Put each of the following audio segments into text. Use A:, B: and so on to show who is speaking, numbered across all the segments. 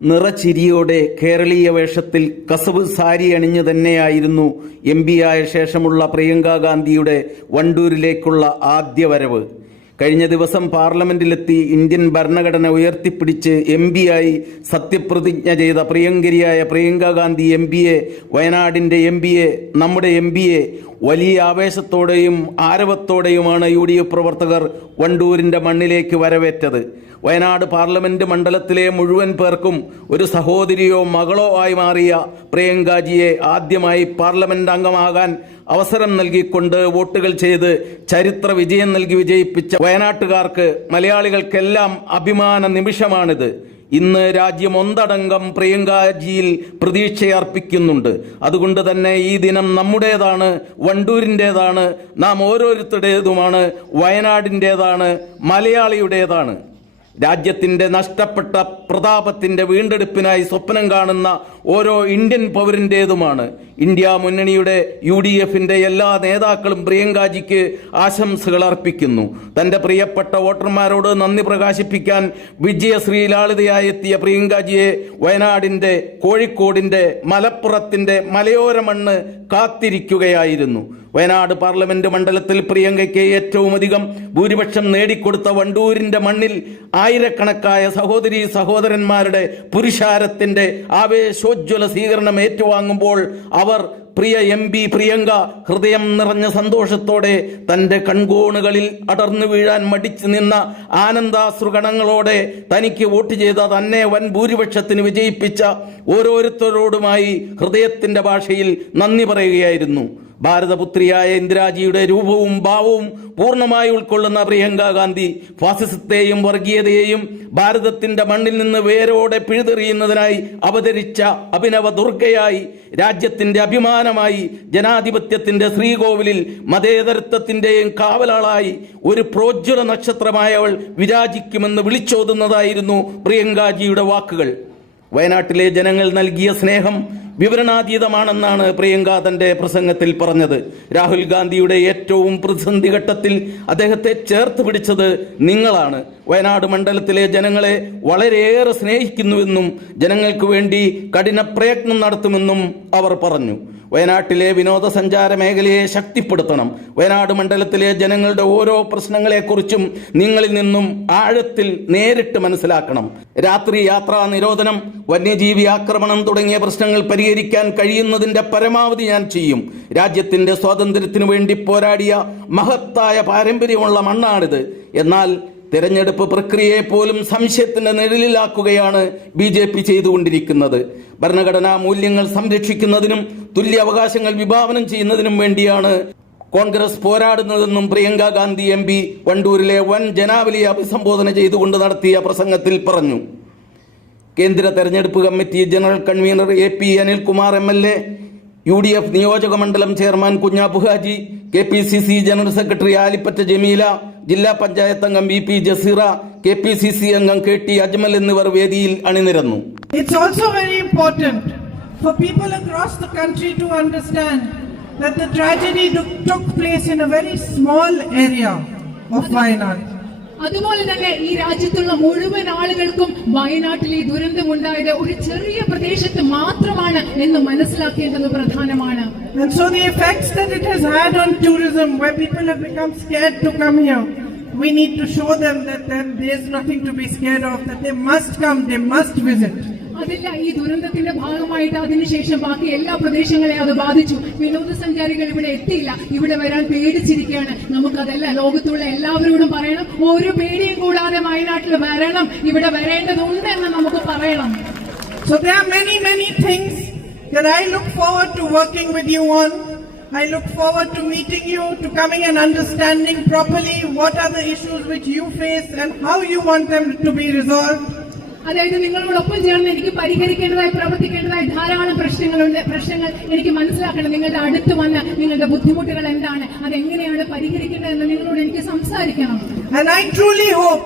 A: നിറച്ചിരിയോടെ കേരളീയ വേഷത്തിൽ കസവ് സാരി അണിഞ്ഞു തന്നെയായിരുന്നു എം ആയ ശേഷമുള്ള പ്രിയങ്ക ഗാന്ധിയുടെ വണ്ടൂരിലേക്കുള്ള ആദ്യ വരവ്. കഴിഞ്ഞ ദിവസം പാർലമെന്റിലെത്തി ഇന്ത്യൻ ഭരണഘടന ഉയർത്തിപ്പിടിച്ച് എം ആയി സത്യപ്രതിജ്ഞ ചെയ്ത പ്രിയങ്കരിയായ പ്രിയങ്ക ഗാന്ധി എം പിയെ വയനാടിന്റെ എം പിയെ നമ്മുടെ എം പിയെ വലിയ ആവേശത്തോടെയും ആരവത്തോടെയുമാണ് യു ഡി എഫ് പ്രവർത്തകർ വണ്ടൂരിന്റെ മണ്ണിലേക്ക് വരവേറ്റത്. വയനാട് പാർലമെന്റ് മണ്ഡലത്തിലെ മുഴുവൻ പേർക്കും ഒരു സഹോദരിയോ മകളോ ആയി മാറിയ പ്രിയങ്കാജിയെ ആദ്യമായി പാർലമെന്റ് അംഗമാകാൻ അവസരം നൽകിക്കൊണ്ട് വോട്ടുകൾ ചെയ്ത് ചരിത്ര വിജയം നൽകി വിജയിപ്പിച്ച വയനാട്ടുകാർക്ക് മലയാളികൾക്കെല്ലാം അഭിമാന നിമിഷമാണിത്. ഇന്ന് രാജ്യം ഒന്നടങ്കം പ്രിയങ്കാജിയിൽ പ്രതീക്ഷയർപ്പിക്കുന്നുണ്ട്. അതുകൊണ്ട് തന്നെ ഈ ദിനം നമ്മുടേതാണ് വണ്ടൂരിന്റെതാണ് നാം ഓരോരുത്തരുടേതുമാണ് വയനാടിന്റെതാണ് മലയാളിയുടേതാണ്. രാജ്യത്തിന്റെ നഷ്ടപ്പെട്ട പ്രതാപത്തിന്റെ വീണ്ടെടുപ്പിനായി സ്വപ്നം കാണുന്ന ഓരോ ഇന്ത്യൻ പൗരന്റേതുമാണ്. ഇന്ത്യ മുന്നണിയുടെ യു ഡി എഫിന്റെ എല്ലാ നേതാക്കളും പ്രിയങ്കാജിക്ക് ആശംസകൾ അർപ്പിക്കുന്നു. തന്റെ പ്രിയപ്പെട്ട വോട്ടർമാരോട് നന്ദി പ്രകാശിപ്പിക്കാൻ വിജയശ്രീലാളിതയായി എത്തിയ പ്രിയങ്കാജിയെ വയനാടിന്റെ കോഴിക്കോടിന്റെ മലപ്പുറത്തിന്റെ മലയോര മണ്ണ് കാത്തിരിക്കുകയായിരുന്നു. വയനാട് പാർലമെന്റ് മണ്ഡലത്തിൽ പ്രിയങ്കയ്ക്ക് ഏറ്റവും അധികം ഭൂരിപക്ഷം നേടിക്കൊടുത്ത വണ്ടൂരിന്റെ മണ്ണിൽ ആയിരക്കണക്കായ സഹോദരി സഹോദരന്മാരുടെ പുരുഷാരത്തിന്റെ ആവേശോജ്വല സ്വീകരണം ഏറ്റുവാങ്ങുമ്പോൾ അവർ പ്രിയ എം പി പ്രിയങ്ക ഹൃദയം നിറഞ്ഞ സന്തോഷത്തോടെ തന്റെ കൺകോണുകളിൽ അടർന്നു വീഴാൻ മടിച്ചു നിന്ന ആനന്ദാശ്രുഗണങ്ങളോടെ തനിക്ക് വോട്ട് ചെയ്ത തന്നെ വൻ ഭൂരിപക്ഷത്തിന് വിജയിപ്പിച്ച ഓരോരുത്തരോടുമായി ഹൃദയത്തിന്റെ ഭാഷയിൽ നന്ദി പറയുകയായിരുന്നു. ഭാരതപുത്രിയായ ഇന്ദിരാജിയുടെ രൂപവും ഭാവവും പൂർണമായി ഉൾക്കൊള്ളുന്ന പ്രിയങ്ക ഗാന്ധി ഫാസിസത്തെയും വർഗീയതയെയും ഭാരതത്തിന്റെ മണ്ണിൽ നിന്ന് വേരോടെ പിഴുതെറിയുന്നതിനായി അവതരിച്ച അഭിനവ ദുർഗയായി രാജ്യത്തിന്റെ അഭിമാനമായി ജനാധിപത്യത്തിന്റെ ശ്രീകോവിലിൽ മതേതരത്വത്തിന്റെയും കാവലാളായി ഒരു പ്രോജ്വല നക്ഷത്രമായ അവൾ വിരാജിക്കുമെന്ന് വിളിച്ചോതുന്നതായിരുന്നു പ്രിയങ്കാജിയുടെ വാക്കുകൾ. വയനാട്ടിലെ ജനങ്ങൾ നൽകിയ സ്നേഹം വിവരണാതീതമാണെന്നാണ് പ്രിയങ്ക തന്റെ പ്രസംഗത്തിൽ പറഞ്ഞത്. രാഹുൽ ഗാന്ധിയുടെ ഏറ്റവും പ്രതിസന്ധി ഘട്ടത്തിൽ അദ്ദേഹത്തെ ചേർത്ത് പിടിച്ചത് നിങ്ങളാണ്. വയനാട് മണ്ഡലത്തിലെ ജനങ്ങളെ വളരെയേറെ സ്നേഹിക്കുന്നുവെന്നും ജനങ്ങൾക്ക് വേണ്ടി കഠിന പ്രയത്നം നടത്തുമെന്നും അവർ പറഞ്ഞു. വയനാട്ടിലെ വിനോദസഞ്ചാര മേഖലയെ ശക്തിപ്പെടുത്തണം. വയനാട് മണ്ഡലത്തിലെ ജനങ്ങളുടെ ഓരോ പ്രശ്നങ്ങളെക്കുറിച്ചും നിങ്ങളിൽ നിന്നും ആഴത്തിൽ നേരിട്ട് മനസ്സിലാക്കണം. രാത്രി യാത്രാ നിരോധനം വന്യജീവി ആക്രമണം തുടങ്ങിയ പ്രശ്നങ്ങൾ പരിഹരിക്കാൻ കഴിയുന്നതിന്റെ പരമാവധി ഞാൻ ചെയ്യും. രാജ്യത്തിന്റെ സ്വാതന്ത്ര്യത്തിനു വേണ്ടി പോരാടിയ മഹത്തായ പാരമ്പര്യമുള്ള മണ്ണാണിത്. എന്നാൽ തെരഞ്ഞെടുപ്പ് പ്രക്രിയയെ പോലും സംശയത്തിന്റെ നിഴലിലാക്കുകയാണ് ബി ജെ പി ചെയ്തുകൊണ്ടിരിക്കുന്നത്. ഭരണഘടനാ മൂല്യങ്ങൾ സംരക്ഷിക്കുന്നതിനും തുല്യ അവകാശങ്ങൾ വിഭാവനം ചെയ്യുന്നതിനും വേണ്ടിയാണ് കോൺഗ്രസ് പോരാടുന്നതെന്നും പ്രിയങ്ക ഗാന്ധി എം പി വണ്ടൂരിലെ വൻ ജനാവലിയെ അഭിസംബോധന ചെയ്തുകൊണ്ട് നടത്തിയ പ്രസംഗത്തിൽ പറഞ്ഞു. കേന്ദ്ര തെരഞ്ഞെടുപ്പ് committee general convener A P Anilkumar M L A U D F നിയോജക മണ്ഡലം chairman Kunhappu Haji K P C C general secretary Alipatta Jameela ജില്ലാ പഞ്ചായത്ത് അംഗം V P Jaseera K P C C അംഗം കെ ടി അജ്മൽ എന്നിവർ വേദിയിൽ അണിനിരന്നു.
B: It's also very important for people across the country to understand that the tragedy took, took place in a very small area of Wayanad.
C: അതുപോലെ തന്നെ ഈ രാജ്യത്തുള്ള മുഴുവൻ ആളുകൾക്കും വയനാട്ടിലെ ദുരന്തമുണ്ടായത് ഒരു ചെറിയ പ്രദേശത്ത് മാത്രമാണ് എന്ന് മനസ്സിലാക്കേണ്ടത് പ്രധാനമാണ്
B: And so the effects that it has had on tourism, where people have become scared to come here, we need to show them that then there's nothing to be scared of, that they must come, they must visit.
C: അതില്ല ഈ ദുരന്തത്തിന്റെ ഭാഗമായിട്ട് അതിനുശേഷം ബാക്കി എല്ലാ പ്രദേശങ്ങളെയും അത് ബാധിച്ചു വിനോദസഞ്ചാരികൾ ഇവിടെ എത്തിയില്ല ഇവിടെ വരാൻ പേടിച്ചിരിക്കുകയാണ് നമുക്കതല്ല ലോകത്തുള്ള എല്ലാവരോടും പറയണം ഒരു പേടിയും കൂടാതെ വയനാട്ടിൽ വരണം ഇവിടെ വരേണ്ടതുണ്ട് എന്ന് നമുക്ക് പറയണം
B: So there are many, many things that I look forward to working with you on. I look forward to meeting you, to coming and understanding properly what are the issues which you face and how you want them to be resolved.
C: അതായത് നിങ്ങളോടൊപ്പം ചേർന്ന് എനിക്ക് പരിഹരിക്കേണ്ടതായി പ്രവർത്തിക്കേണ്ടതായി ധാരാളം പ്രശ്നങ്ങളുണ്ട്. പ്രശ്നങ്ങൾ എനിക്ക് മനസ്സിലാക്കണം. നിങ്ങളുടെ അടുത്ത് വന്ന് നിങ്ങളുടെ ബുദ്ധിമുട്ടുകൾ എന്താണ്? അതെങ്ങനെയാണ് പരിഹരിക്കേണ്ടതെന്ന് നിങ്ങളോട് എനിക്ക് സംസാരിക്കണം.
B: And I truly hope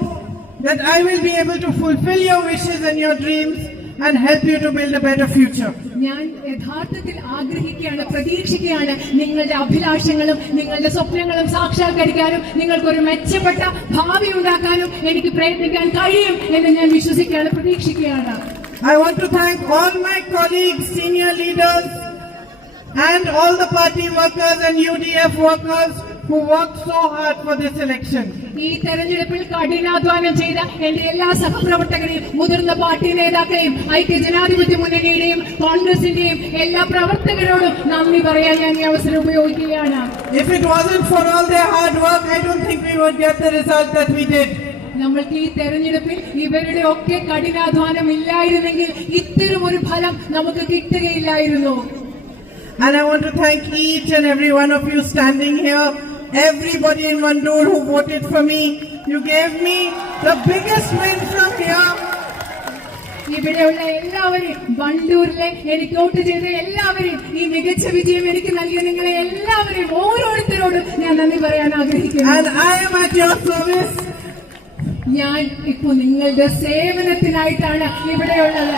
B: that I will be able to fulfill your wishes and your dreams. and help you to build a better future.
C: ഞാൻ യഥാർത്ഥത്തിൽ ആഗ്രഹിക്കുകയാണ് പ്രതീക്ഷിക്കുകയാണ് നിങ്ങളുടെ അഭിലാഷങ്ങളും നിങ്ങളുടെ സ്വപ്നങ്ങളും സാക്ഷാത്കരിക്കാനും നിങ്ങൾക്കൊരു മെച്ചപ്പെട്ട ഭാവി ഉണ്ടാക്കാനും എനിക്ക് പ്രയത്നിക്കാൻ കഴിയും എന്ന് ഞാൻ വിശ്വസിക്കുകയാണ് പ്രതീക്ഷിക്കുകയാണ്
B: I want to thank all my colleagues, senior leaders, and all the party workers and UDF workers who worked so hard for this election.
C: ഈ തെരഞ്ഞെടുപ്പിൽ കഠിനാധ്വാനം ചെയ്ത എന്റെ എല്ലാ സഹപ്രവർത്തകരെയും മുതിർന്ന പാർട്ടി നേതാക്കളെയും ഐക്യ ജനാധിപത്യ മുന്നണിയുടെയും കോൺഗ്രസിന്റെയും എല്ലാ പ്രവർത്തകരോടും നന്ദി പറയാൻ ഞാൻ ഈ അവസരം ഉപയോഗിക്കുകയാണ്
B: If it wasn't for all their hard work, I don't think we would get the result that we did.
C: നമ്മൾക്ക് ഈ തെരഞ്ഞെടുപ്പിൽ ഇവരുടെ ഒക്കെ കഠിനാധ്വാനം ഇല്ലായിരുന്നെങ്കിൽ ഇത്തരം ഒരു ഫലം നമുക്ക് കിട്ടുകയില്ലായിരുന്നു
B: And I want to thank each and every one of you standing here, everybody in Vandoor who voted for me. You gave me the biggest win from here.
C: ഇവിടെയുള്ള എല്ലാവരെയും വണ്ടൂരിലെ എനിക്ക് വോട്ട് ചെയ്ത എല്ലാവരെയും ഈ മികച്ച വിജയം എനിക്ക് നൽകിയ നിങ്ങളെ എല്ലാവരെയും ഓരോരുത്തരോടും ഞാൻ നന്ദി പറയാൻ ആഗ്രഹിക്കുന്നു
B: And I am at your service.
C: ഞാൻ ഇപ്പൊ നിങ്ങളുടെ സേവനത്തിനായിട്ടാണ് ഇവിടെയുള്ളത്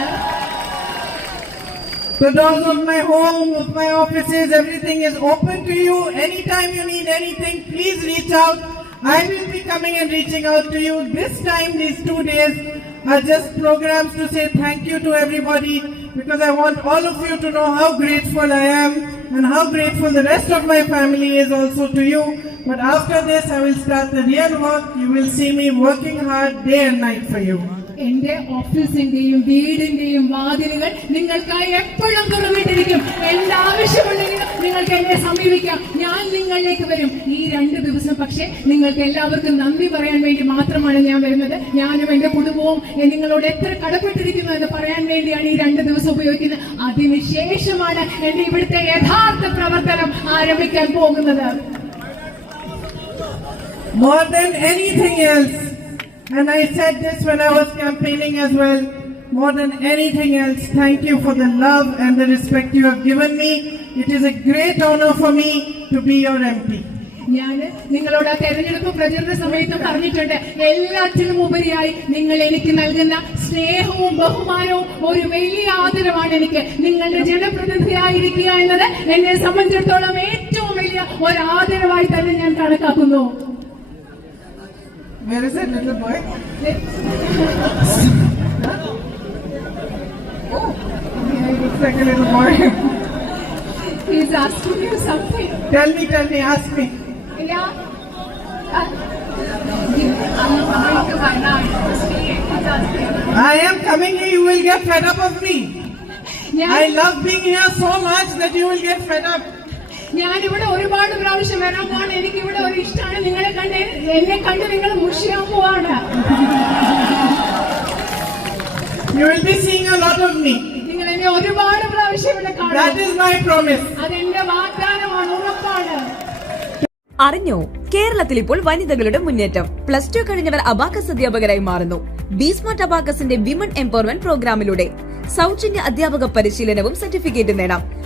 B: The doors of my home, of my offices, everything is open to you. Anytime you need anything, please reach out. I will be coming and reaching out to you. This time, these two days are just programs to say thank you to everybody because I want all of you to know how grateful I am and how grateful the rest of my family is also to you. But after this, I will start the real work. You will see me working hard day and night for you.
C: എന്റെ ഓഫീസിന്റെയും വീടിന്റെയും വാതിലുകൾ നിങ്ങൾക്കായി എപ്പോഴും തുറന്നിട്ടിരിക്കും. എന്താവശ്യമുണ്ടെങ്കിലും നിങ്ങൾക്ക് എന്നെ സമീപിക്കാം. ഞാൻ നിങ്ങളിലേക്ക് വരും. ഈ രണ്ട് ദിവസം പക്ഷേ നിങ്ങൾക്ക് എല്ലാവർക്കും നന്ദി പറയാൻ വേണ്ടി മാത്രമാണ് ഞാൻ വരുന്നത്. ഞാനും എന്റെ കുടുംബവും നിങ്ങളോട് എത്ര കടപ്പെട്ടിരിക്കുന്നു എന്ന് പറയാൻ വേണ്ടിയാണ് ഈ രണ്ട് ദിവസം ഉപയോഗിക്കുന്നത്. അതിനുശേഷമാണ് എന്റെ ഇവിടുത്തെ യഥാർത്ഥ പ്രവർത്തനം ആരംഭിക്കാൻ പോകുന്നത്.
B: More than anything else, and I said this when I was campaigning as well, more than anything else, thank you for the love and the respect you have given me. It is a great honor for me to be your MP.
C: ഞാൻ നിങ്ങളോട് ആ തെരഞ്ഞെടുപ്പ് പ്രചരണ സമയത്തും പറഞ്ഞിട്ടുണ്ട് എല്ലാറ്റിനും ഉപരിയായി നിങ്ങൾ എനിക്ക് നൽകുന്ന സ്നേഹവും ബഹുമാനവും ഒരു വലിയ ആദരവാണ് എനിക്ക് നിങ്ങളുടെ ജനപ്രതിനിധിയായിരിക്കുക എന്നത് എന്നെ സംബന്ധിച്ചിടത്തോളം ഏറ്റവും വലിയ ഒരു ആദരവായി തന്നെ ഞാൻ കണക്കാക്കുന്നു
B: Where is it, little boy? Yeah, he looks like a little boy.
C: He's asking you something.
B: tell me, tell me, ask me.
C: Yeah. Uh, I'm going to Varnam. He's asking.
B: I am coming here, you will get fed up of me. I love being here so much that you will get fed up.
C: ഞാൻ ഇവിടെ ഒരുപാട് പ്രാവശ്യം വരാൻ പോവാണ്. എനിക്ക് ഇവിടെ ഒരു ഇഷ്ടമാണ്. നിങ്ങളെ കണ്ട് എന്നെ കണ്ട് നിങ്ങൾ മുഷിയാൻ പോവാണ്.
B: You will be seeing a lot of me.
C: നിങ്ങൾ എന്നെ ഒരുപാട് പ്രാവശ്യം ഇവിടെ
B: That
C: കാണും
B: is my promise.
C: അതെന്റെ വാഗ്ദാനമാണ് ഉറപ്പാണ്.
D: അറിഞ്ഞോ? കേരളത്തിൽ ഇപ്പോൾ വനിതകളുടെ മുന്നേറ്റം. പ്ലസ് ടു കഴിഞ്ഞവർ അബാക്കസ് അധ്യാപകരായി മാറുന്നു. ബീസ്മാർട്ട് അബാക്കസിന്റെ വിമൺ എംപവർമെന്റ് പ്രോഗ്രാമിലൂടെ സൗജന്യ അധ്യാപക പരിശീലനവും സർട്ടിഫിക്കറ്റ് നേടാം.